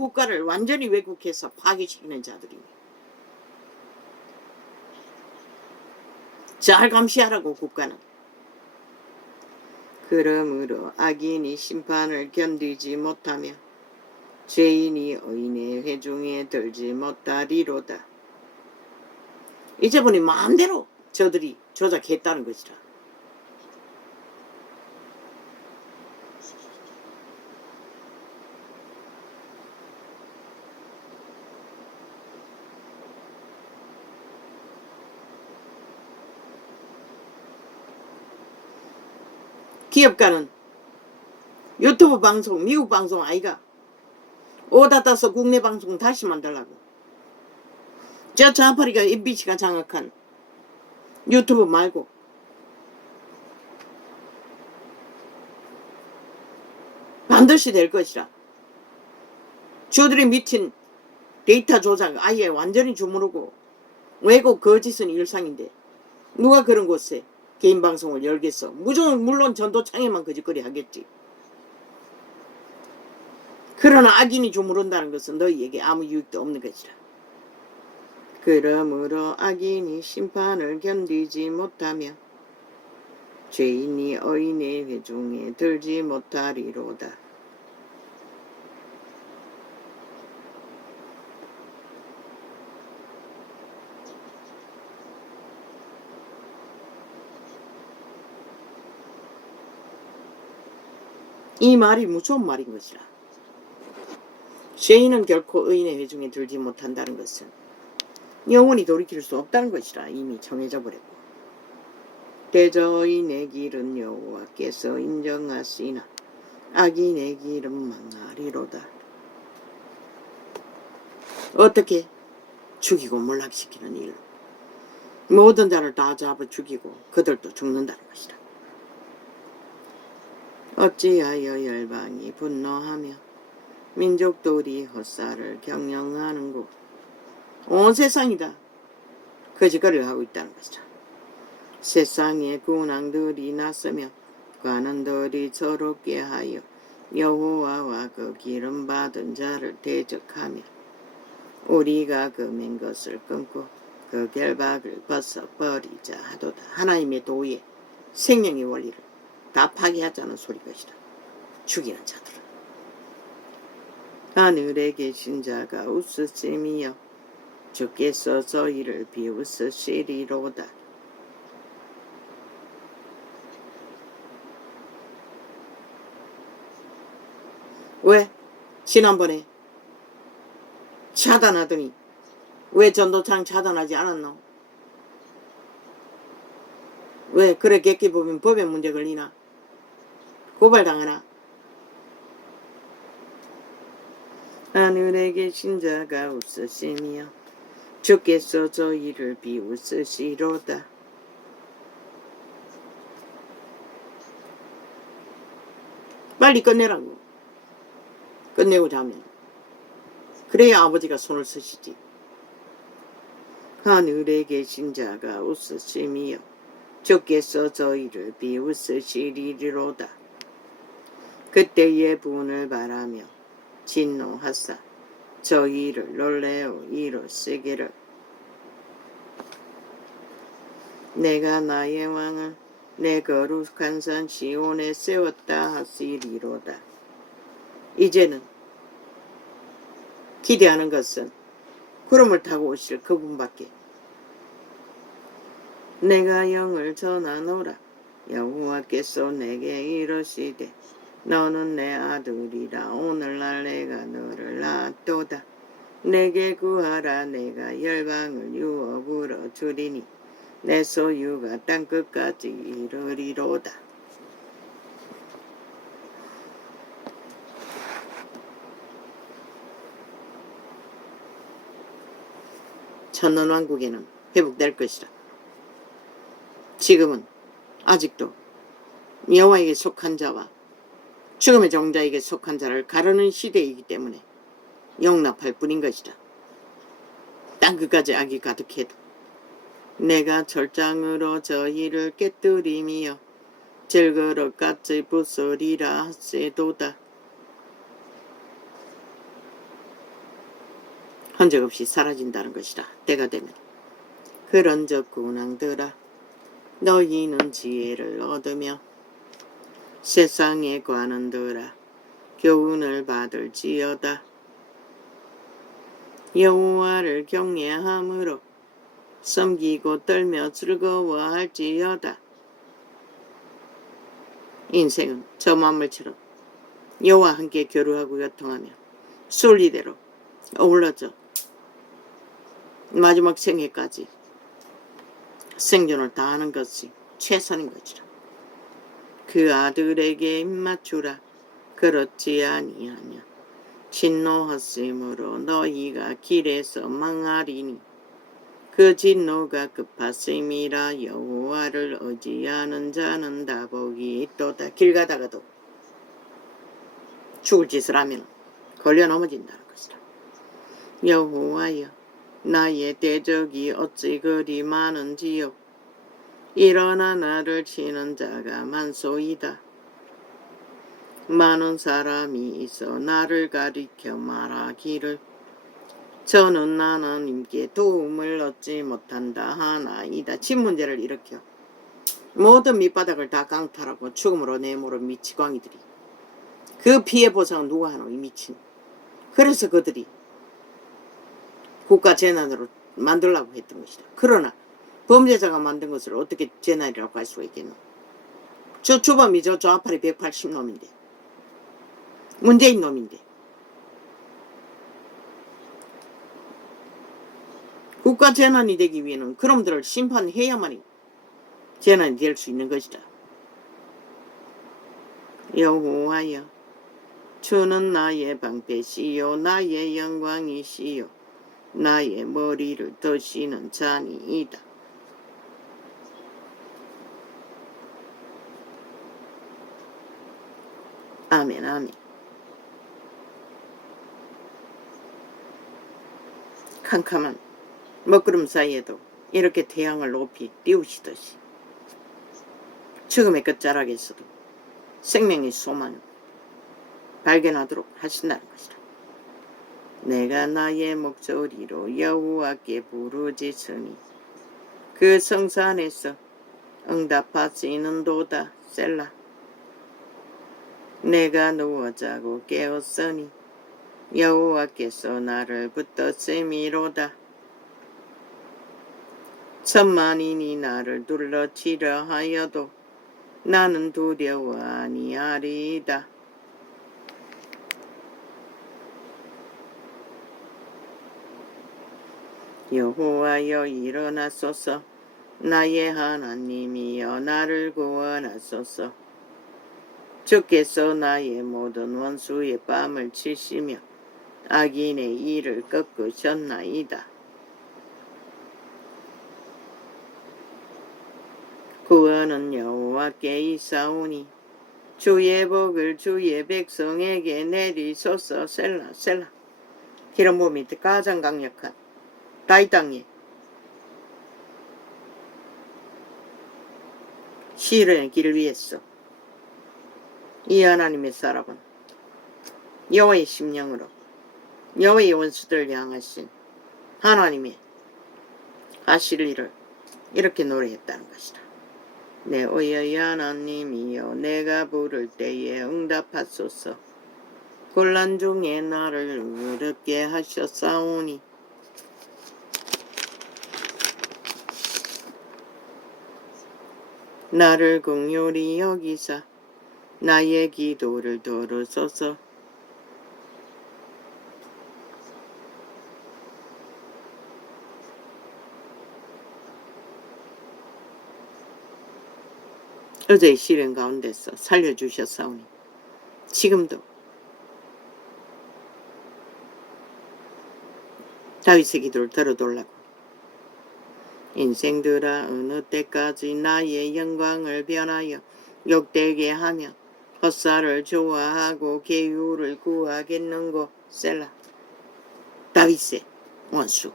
국가를 완전히 왜곡해서 파괴시키는 자들이니 잘 감시하라고 국가는. 그러므로 악인이 심판을 견디지 못하며 죄인이 의인의 회중에 들지 못하리로다. 이제 보니 마음대로 저들이 조작했다는 것이라. 기업가는 유튜브 방송, 미국 방송 아이가 오다 따서 국내 방송 다시 만들라고. 저 좌파리가 MBC가 장악한 유튜브 말고 반드시 될 것이라. 저들이 미친 데이터 조작 아예 완전히 주무르고 왜곡 거짓은 일상인데 누가 그런 곳에 개인 방송을 열겠어. 물론 전도창에만 거짓거리 하겠지. 그러나 악인이 주무른다는 것은 너희에게 아무 유익도 없는 것이라. 그러므로 악인이 심판을 견디지 못하며 죄인이 의인의 회중에 들지 못하리로다. 이 말이 무서운 말인 것이라. 죄인은 결코 의인의 회중에 들지 못한다는 것은 영원히 돌이킬 수 없다는 것이라. 이미 정해져 버렸고. 대저 의인의 길은 여호와께서 인정하시나 악인의 길은 망하리로다. 어떻게? 죽이고 몰락시키는 일로 모든 자를 다 잡아 죽이고 그들도 죽는다는 것이라. 어찌하여 열방이 분노하며 민족들이 헛살을 경영하는고. 온 세상이다 거짓거리를 하고 있다는 것이라. 세상에 군왕들이 났으며 관원들이 저롭게 하여 여호와와 그 기름 받은 자를 대적하며 우리가 그 맨 것을 끊고 그 결박을 벗어버리자 하도다. 하나님의 도의 생명의 원리를 다 파괴하자는 소리 것이다. 죽이는 자들은. 하늘에 계신 자가 웃으심이여 주께서 저희를 비웃으시리로다. 왜? 지난번에 차단하더니 왜 전도창 차단하지 않았노? 왜? 그래 객기 보면 법에 문제 걸리나? 고발당하나? 하늘에 계신 자가 웃으시며 주께서 저희를 비웃으시로다. 빨리 끝내라고. 끝내고 자면 그래야 아버지가 손을 쓰시지. 하늘에 계신 자가 웃으시며 주께서 저희를 비웃으시리로다. 그때의 분을 바라며 진노하사 저희를 놀래어 이루시기를. 내가 나의 왕을 내 거룩한 산 시온에 세웠다 하시리로다. 이제는 기대하는 것은 구름을 타고 오실 그분밖에. 내가 영을 전하노라. 여호와께서 내게 이르시되 너는 내 아들이라. 오늘날 내가 너를 낳았도다. 내게 구하라. 내가 열방을 유업으로 주리니 내 소유가 땅끝까지 이르리로다. 천년왕국에는 회복될 것이라. 지금은 아직도 여호와에게 속한 자와 죽음의 종자에게 속한 자를 가르는 시대이기 때문에 용납할 뿐인 것이다. 땅끝까지 악이 가득해도 내가 철장으로 저희를 깨뜨리며 질그릇같이 부수리라 하세도다. 흔적 없이 사라진다는 것이다. 때가 되면. 그런즉 군왕들아 너희는 지혜를 얻으며 세상의 관원들아 교훈을 받을지어다. 여호와를 경외함으로 섬기고 떨며 즐거워할지어다. 인생은 저 만물처럼 여호와 함께 교류하고 요통하며 순리대로 어울러져 마지막 생애까지 생존을 다하는 것이 최선인 것이라. 그 아들에게 입맞추라. 그렇지 아니하며 진노하심으로 너희가 길에서 망하리니 그 진노가 급하심이라. 여호와를 의지하는 자는 다 복이 있도다. 길 가다가도 죽을 짓을 하면 걸려 넘어진다는 것이라. 여호와여 나의 대적이 어찌 그리 많은지요. 일어나 나를 치는 자가 많소이다. 많은 사람이 있어 나를 가리켜 말하기를 저는 하나님께 도움을 얻지 못한다 하나이다. 집 문제를 일으켜 모든 밑바닥을 다 강탈하고 죽음으로 내모른 미치광이들이 그 피해 보상은 누가 하노? 이 미친. 그래서 그들이 국가 재난으로 만들려고 했던 것이다. 그러나 범죄자가 만든 것을 어떻게 재난이라고 할 수가 있겠노? 저 주범이 저 좌팔이 180놈인데 문재인 놈인데 국가 재난이 되기 위해는 그놈들을 심판해야만이 재난이 될 수 있는 것이다. 여호와여 주는 나의 방패시요 나의 영광이시요 나의 머리를 드시는 자니이다. 아멘 아멘. 캄캄한 먹구름 사이에도 이렇게 태양을 높이 띄우시듯이 죽음의 끝자락에서도 생명의 소망을 발견하도록 하신다는 것이다. 내가 나의 목소리로 여호와께 부르짖으니 그 성산에서 응답하시는도다. 셀라. 내가 누워 자고 깨었으니 여호와께서 나를 붙드심이로다. 천만인이 나를 둘러치려 하여도 나는 두려워 아니하리이다. 여호와여 일어나소서. 나의 하나님이여 나를 구원하소서. 주께서 나의 모든 원수의 뺨을 치시며 악인의 일을 꺾으셨나이다. 구원은 여호와께 있사오니 주의 복을 주의 백성에게 내리소서. 셀라 셀라. 기름 부음이 가장 강력한 다윗 땅에 시련의 길을 위했어. 이 하나님의 사람은 여호와의 심령으로 여호와의 원수들을 향하신 하나님의 하실 일을 이렇게 노래했다는 것이다. 내 의의 하나님이여 내가 부를 때에 응답하소서. 곤란 중에 나를 어렵게 하셨사오니 나를 긍휼히 여기사 나의 기도를 들으소서. 어제의 시련 가운데서 살려주셨사오니 지금도 다윗의 기도를 들어달라고. 인생들아 어느 때까지 나의 영광을 변하여 욕되게 하며 헛살을 좋아하고 계율을 구하겠는고. 셀라. 다윗의 원수,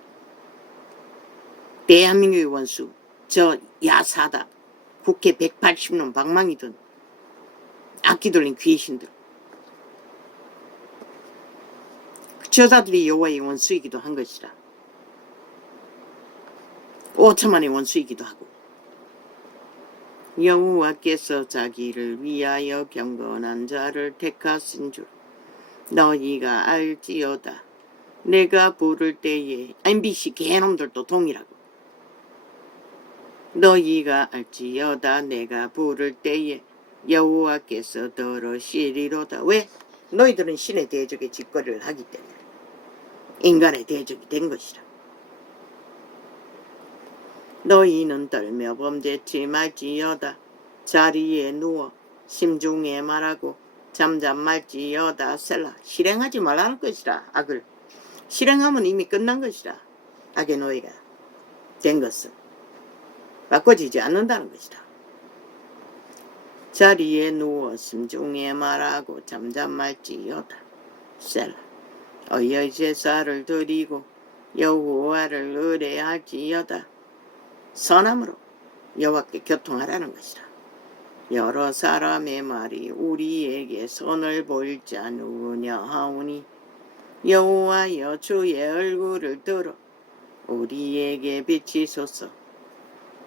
대한민국의 원수, 저 야사다 국회 180놈 방망이든 악기 돌린 귀신들 저자들이 여호와의 원수이기도 한 것이라. 5천만의 원수이기도 하고. 여호와께서 자기를 위하여 경건한 자를 택하신 줄 너희가 알지어다. 내가 부를 때에 MBC 개놈들도 동일하고. 너희가 알지어다. 내가 부를 때에 여호와께서 들으시리로다. 왜? 너희들은 신의 대적의 짓거리를 하기 때문에 인간의 대적이 된 것이라. 너희는 떨며 범죄치 말지어다. 자리에 누워 심중에 말하고 잠잠 말지어다. 셀라. 실행하지 말라는 것이라. 악을 실행하면 이미 끝난 것이라. 악의 노예가 된 것은 바꿔지지 않는다는 것이다. 자리에 누워 심중에 말하고 잠잠 말지어다. 셀라. 어여의 제사를 드리고 여호와를 의뢰할지어다. 선함으로 여호와께 교통하라는 것이라. 여러 사람의 말이 우리에게 선을 보일 자 누구냐 하오니 여호와여 주의 얼굴을 들어 우리에게 비치소서.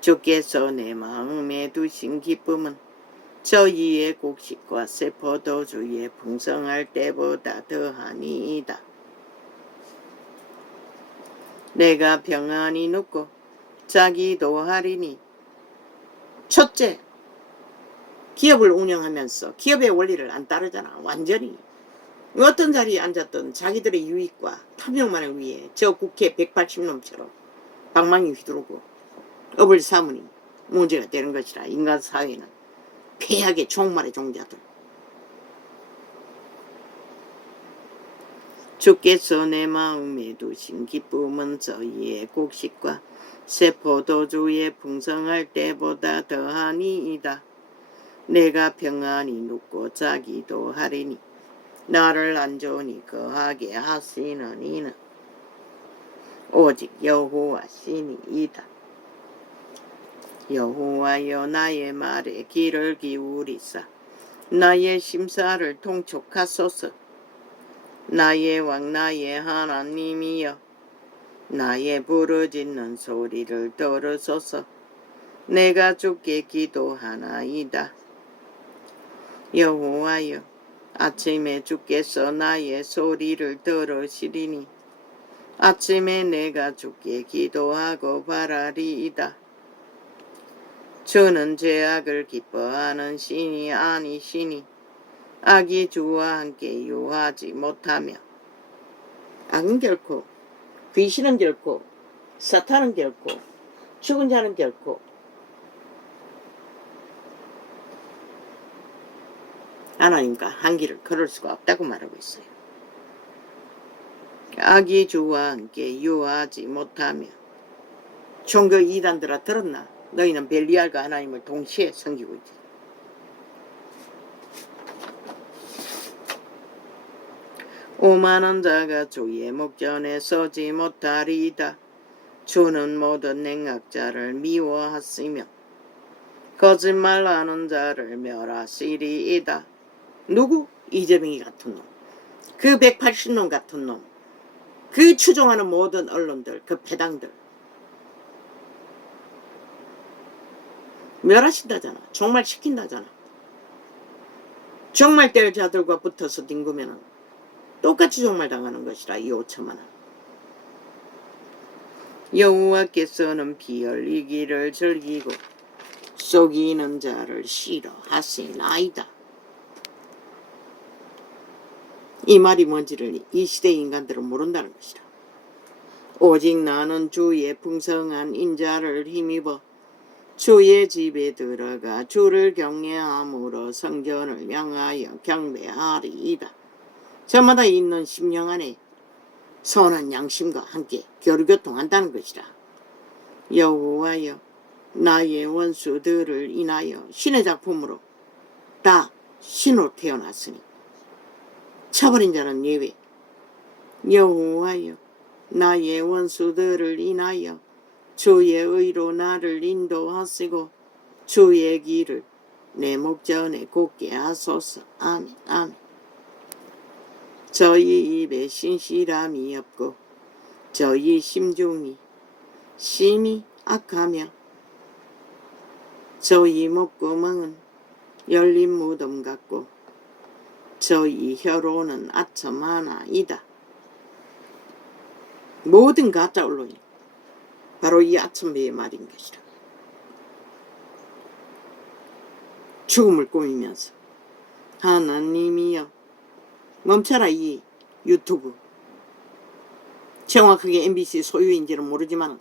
주께서 내 마음에 두신 기쁨은 저희의 곡식과 새 포도주의 풍성할 때보다 더하니이다. 내가 평안히 눕고 자기도 하리니. 첫째, 기업을 운영하면서 기업의 원리를 안 따르잖아. 완전히 어떤 자리에 앉았든 자기들의 유익과 탐욕만을 위해 저 국회 180놈처럼 방망이 휘두르고 업을 삼으니 문제가 되는 것이라. 인간 사회는 폐악의 종말의 종자들. 주께서 내 마음에 두신 기쁨은 저희의 곡식과 새 포도주의 풍성할 때보다 더하니이다. 내가 평안히 눕고 자기도 하리니 나를 안전히 거하게 하시는 이는 오직 여호와 신이이다. 여호와여 나의 말에 귀를 기울이사 나의 심사를 통촉하소서. 나의 왕 나의 하나님이여 나의 부르짖는 소리를 들으소서. 내가 주께 기도하나이다. 여호와여 아침에 주께서 나의 소리를 들으시리니 아침에 내가 주께 기도하고 바라리이다. 주는 죄악을 기뻐하는 신이 아니시니 악이 주와 함께 유하지 못하며. 악은 결코, 귀신은 결코, 사탄은 결코, 죽은 자는 결코 하나님과 한 길을 걸을 수가 없다고 말하고 있어요. 악이 주와 함께 유하지 못하며. 종교 이단들아 들었나? 너희는 벨리알과 하나님을 동시에 섬기고 있지. 오만한 자가 주의 목전에 서지 못하리이다. 주는 모든 냉악자를 미워하시며 거짓말하는 자를 멸하시리이다. 누구? 이재명이 같은 놈, 그 180놈 같은 놈, 그 추종하는 모든 언론들, 그 배당들 멸하신다잖아. 종말시킨다잖아. 종말될 자들과 붙어서 뒹구면은 똑같이 종말당하는 것이라. 이 5천만은 여호와께서는 피 흘리기를 즐기고 속이는 자를 싫어하시나이다. 이 말이 뭔지를 이 시대 인간들은 모른다는 것이라. 오직 나는 주의 풍성한 인자를 힘입어 주의 집에 들어가 주를 경외함으로 성전을 명하여 경배하리이다. 저마다 있는 심령 안에 선한 양심과 함께 교류교통한다는 것이라. 여호와여 나의 원수들을 인하여 신의 작품으로 다 신으로 태어났으니 쳐버린 자는 예외. 여호와여 나의 원수들을 인하여 주의 의로 나를 인도하시고 주의 길을 내 목전에 곧게 하소서. 아멘. 아멘. 저희 입에 신실함이 없고 저희 심중이 심히 악하며 저희 목구멍은 열린 무덤 같고 저희 혀로는 아첨 하나이다. 모든 가짜 언론이 바로 이 아첨배의 말인 것이라. 죽음을 꾸미면서 하나님이여 멈춰라 이 유튜브. 정확하게 MBC 소유인지는 모르지만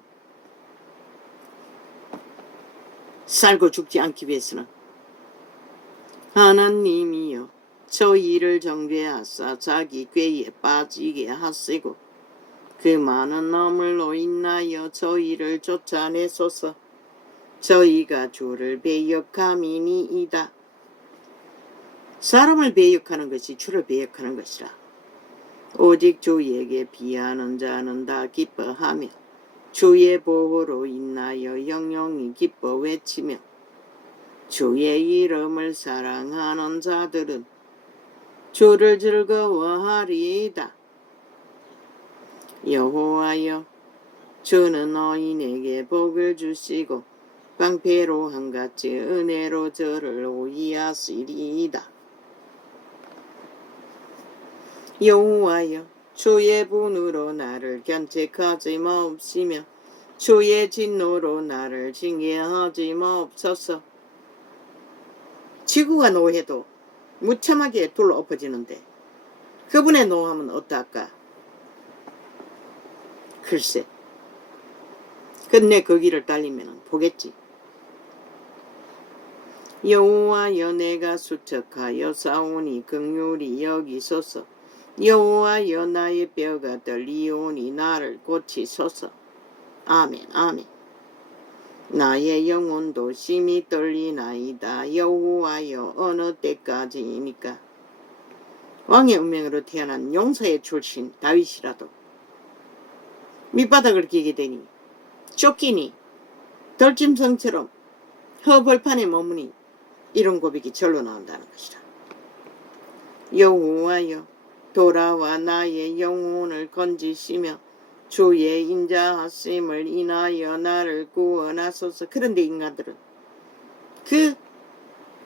살고 죽지 않기 위해서는 하나님이여 저희를 정죄하사 자기 꾀에 빠지게 하시고 그 많은 놈을로 인하여 저희를 쫓아내소서. 저희가 주를 배역함이니이다. 사람을 배역하는 것이 주를 배역하는 것이라. 오직 주에게 비하는 자는 다 기뻐하며 주의 보호로 인하여 영영이 기뻐 외치며 주의 이름을 사랑하는 자들은 주를 즐거워하리이다. 여호와여 주는 너희에게 복을 주시고 방패로 한같이 은혜로 저를 오이하시리이다. 여호와여 주의 분으로 나를 견책하지 마옵시며 주의 진노로 나를 징계하지 마옵소서. 지구가 노해도 무참하게 둘러 엎어지는데 그분의 노함은 어떨까? 글쎄, 끝내 그 길을 달리면 보겠지. 여호와여 내가 수척하여 싸우니 긍휼히 여기소서. 여호와여 나의 뼈가 떨리오니 나를 고치소서. 아멘 아멘. 나의 영혼도 심히 떨리나이다. 여호와여 어느 때까지입니까? 왕의 운명으로 태어난 용사의 출신 다윗이라도 밑바닥을 기게 되니 쫓기니 덜짐승처럼 허벌판에 머무니 이런 고백이 절로 나온다는 것이라. 여호와여 돌아와 나의 영혼을 건지시며 주의 인자하심을 인하여 나를 구원하소서. 그런데 인간들은 그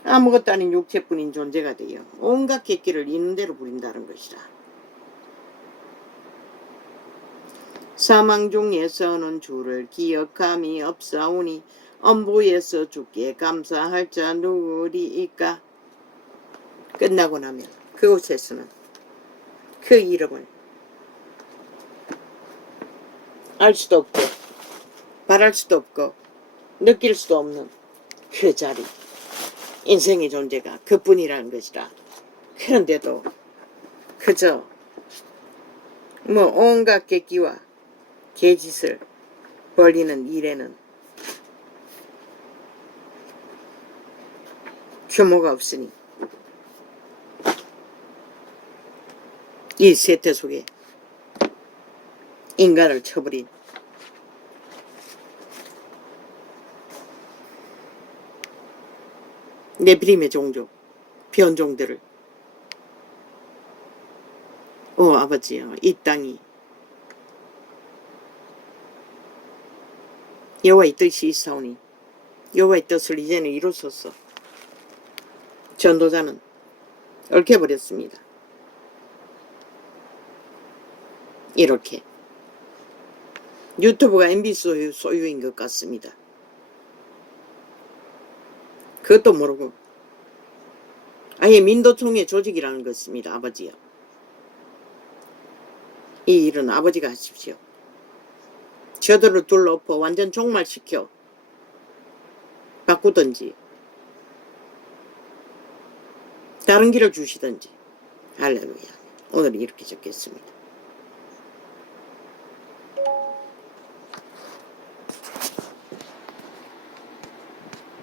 아무것도 아닌 육체뿐인 존재가 되어 온갖 객기를 있는 대로 부린다는 것이라. 사망 중에서는 주를 기억함이 없사오니 엄부에서 주께 감사할 자 누구리이까? 끝나고 나면 그곳에서는 그 이름을 알 수도 없고 바랄 수도 없고 느낄 수도 없는 그 자리, 인생의 존재가 그뿐이라는 것이라. 그런데도 그저 온갖 객기와 개짓을 벌이는 일에는 규모가 없으니 이 세태 속에 인간을 쳐버린 네피림의 종족, 변종들을 아버지여 이 땅이 여호와의 뜻이 있사오니 여호와의 뜻을 이제는 이루소서. 전도자는 얽혀버렸습니다. 이렇게 유튜브가 MBC 소유인 것 같습니다. 그것도 모르고 아예 민도총회 조직이라는 것입니다. 아버지요. 이 일은 아버지가 하십시오. 저들을 둘러엎어 완전 종말시켜 바꾸든지 다른 길을 주시든지. 할렐루야. 오늘 이렇게 적겠습니다.